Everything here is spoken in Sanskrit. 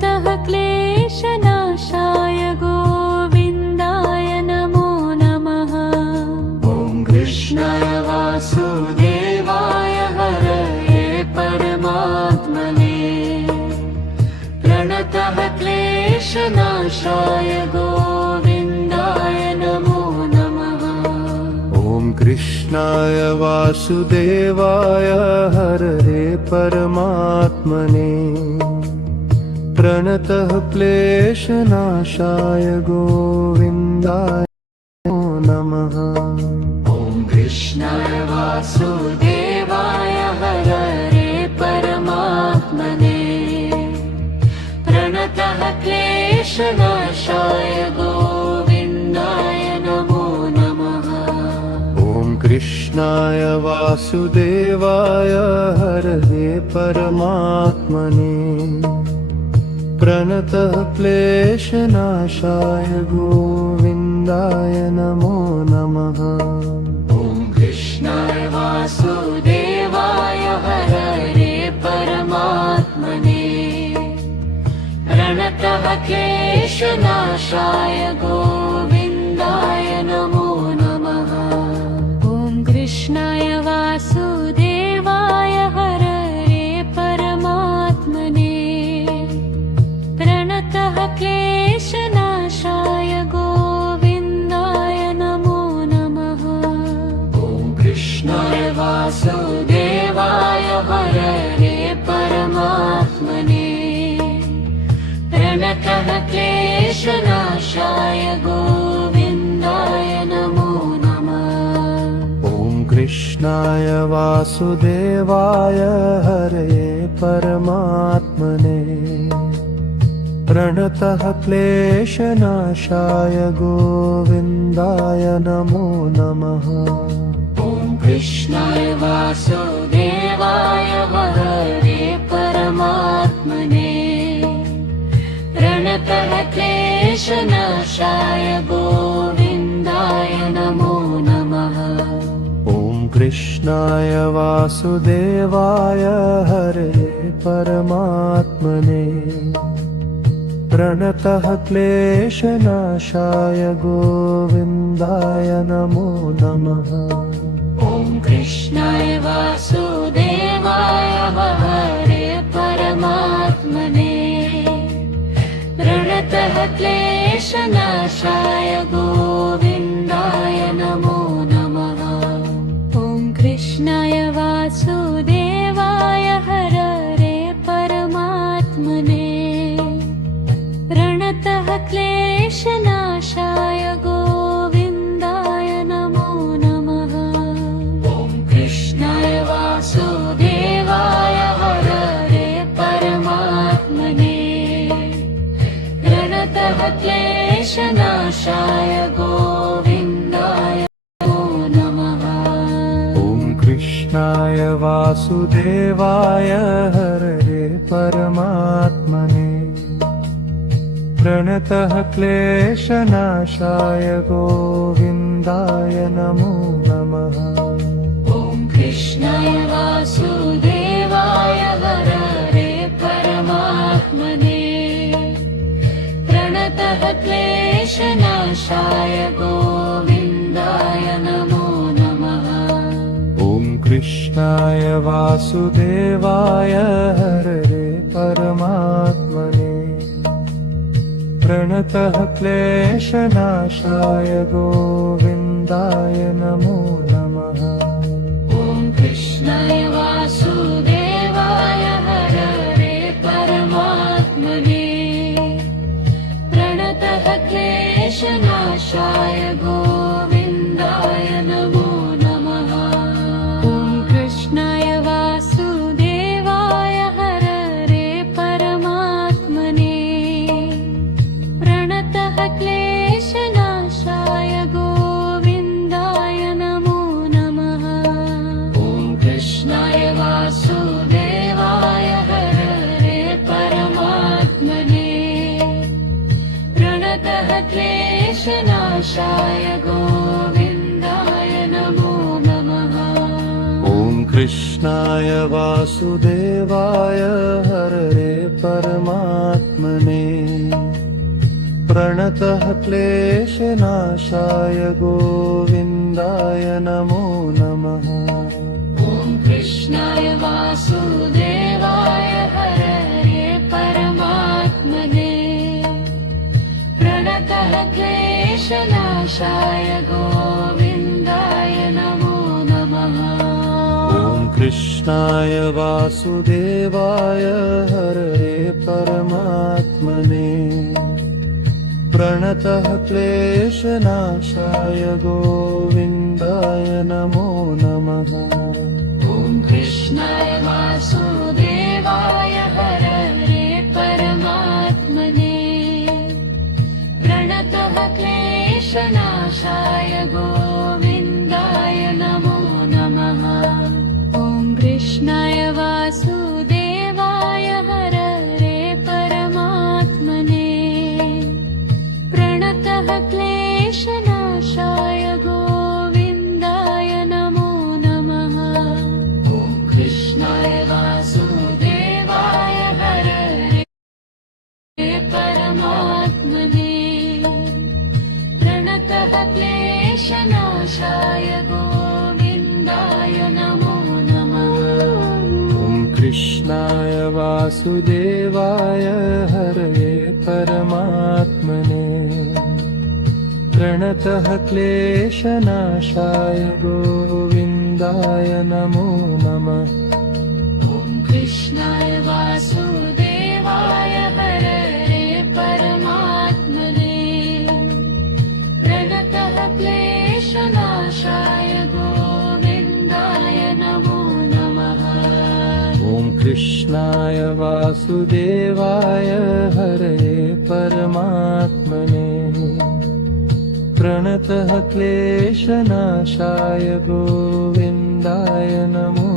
प्रणतः क्लेशनाशाय गोविन्दाय नमो नमः। ॐ कृष्णाय वासुदेवाय हरये परमात्मने प्रणतः क्लेशनाशाय गोविन्दाय नमो नमः। ॐ कृष्णाय वासुदेवाय हरये परमात्मने प्रणतः क्लेशनाशाय गोविन्दाय नमः। ॐ कृष्णाय वासुदेवाय हरये परमात्मने प्रणतः क्लेशनाशाय गोविन्दाय नमो नमः। ॐ कृष्णाय वासुदेवाय हरये परमात्मने प्रणतः क्लेशनाशाय गोविन्दाय नमो नमः। ॐ कृष्णाय वासुदेवाय हरये परमात्मने प्रणतः क्लेशनाशाय गोविन्दाय नमो नमः। ॐ कृष्णाय वासुदेवाय हरये परमात्मने प्रणतः क्लेशनाशाय गोविन्दाय नमो नमः। ॐ कृष्णाय वासुदेवाय हरये परमात्मने प्रणतः क्लेशनाशाय गोविन्दाय नमो नमः। ॐ कृष्णाय वासुदेवाय हरये परमात्मने प्रणतः क्लेशनाशाय गोविन्दाय नमो नमः। ॐ कृष्णाय वासुदेवाय हरये परमात्मने प्रणतः क्लेशनाशाय गोविन्दाय नमो नमः। ॐ कृष्णाय वासुदेवाय हरये परमात्मने प्रणतः क्लेशनाशाय गोविन्दाय नमो नमः। ॐ कृष्णाय वासुदेवाय हरये परमात्मने प्रणतः क्लेशनाशाय गोविन्दाय नमो नमः। ॐ कृष्णाय वासुदेवाय हरये परमात्मने प्रणतः क्लेशनाशाय गोविन्दाय नमो नमः। ॐ कृष्णाय वासुदेवाय हरये परमात्मने प्रणतः क्लेशनाशाय गोविन्दाय नमो नमः। ॐ कृष्णाय वासुदेवाय हरये परमात्मने प्रणतः क्लेशनाशाय गोविन्दाय नमो नमः। ॐ कृष्णाय वासुदेवाय हरये परमात्मने प्रणतः क्लेशनाशाय गोविन्दाय नमो नमः। ॐ कृष्णाय वासुदेवाय हरये परमात्मने प्रणतः क्लेशनाशाय गोविन्दाय नमो नमः। ॐ कृष्णाय वासुदेवाय हरये परमात्मने प्रणतः क्लेशनाशाय गोविन्दाय नमो नमः। ॐ कृष्णाय वासुदेवाय हरये परमात्मने प्रणतः क्लेशनाशाय गोविन्दाय नमो नमः। ॐ कृष्णाय वासुदेवाय हरये परमात्मने प्रणतः क्लेशनाशाय गोविन्दाय नमो नमः। ॐ कृष्णाय वासुदेवाय हरये परमात्मने प्रणतः क्लेशनाशाय गोविन्दाय नमो नमः ॐ कृष्णाय वासुदेवाय हरये परमात्मने प्रणतः क्लेशनाशाय गोविन्दाय नमो नमः ॐ कृष्णाय वासुदेवाय हरये परमात्मने प्रणतः क्लेशनाशाय गोविन्दाय नमो नमः ॐ कृष्णाय वासुदेवाय हरये परमात्मने प्रणतः क्लेशनाशाय गोविन्दाय नमो नमः ॐ कृष्णाय वासुदेवाय हरये परमात्मने प्रणतः क्लेशनाशाय गोविन्दाय नमो नमः ॐ कृष्णाय वासुदेवाय हरये परमात्मने प्रणतः क्लेशनाशाय गोविन्दाय नमो नमः ॐ कृष्णाय वासुदेवाय हरये परमात्मने प्रणतः क्लेशनाशाय गोविन्दाय नमो नमः ॐ कृष्णाय वासुदेवाय हरये परमात्मने प्रणतः क्लेशनाशाय गोविन्दाय नमो नमः ॐ कृष्णाय वासुदेवाय हरये परमात्मने प्रणतः क्लेशनाशाय गोविन्दाय नमो